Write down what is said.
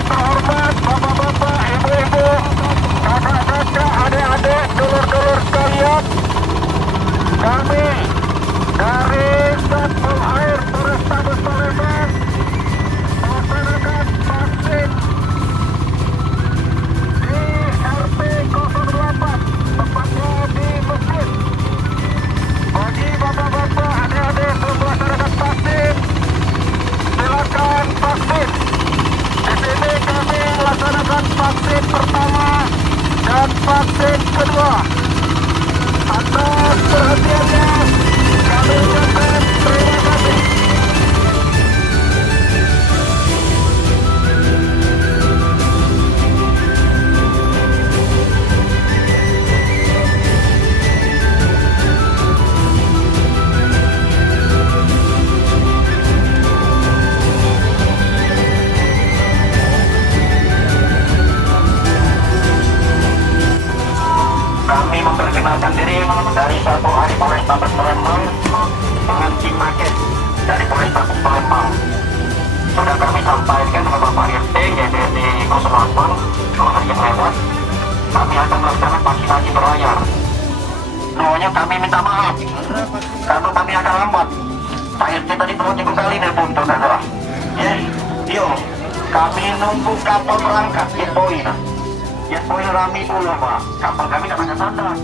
yang terhormat, bapak-bapak, ibu-ibu, kakak-kakak, adik-adik, dulur-dulur sekalian, kami dari Satpol Air Polrestabes Palembang melaksanakan vaksin di RT 08, tepatnya di masjid. Bagi bapak-bapak, adik-adik belum melaksanakan vaksin, silakan vaksin. Di sini kami melaksanakan vaksin pertama dan vaksin kedua. Atas perhatiannya kami ucapkan terima kasih. Kami memperkenalkan diri dari Satpol Air Polrestabes Palembang dengan Cimaket dari Polrestabes Palembang. Sudah kami sampaikan kepada Bapak RT GDD 08 kalau hari yang lewat, kami akan melaksanakan vaksinasi berlayar. Semuanya kami minta maaf karena kami akan lambat. Pak RT tadi perutnya kembali nelpon saudara. Yuk, kami nunggu kapal berangkat, Jetboy rame dulu Pak. Kapal kami tidak ada tanda.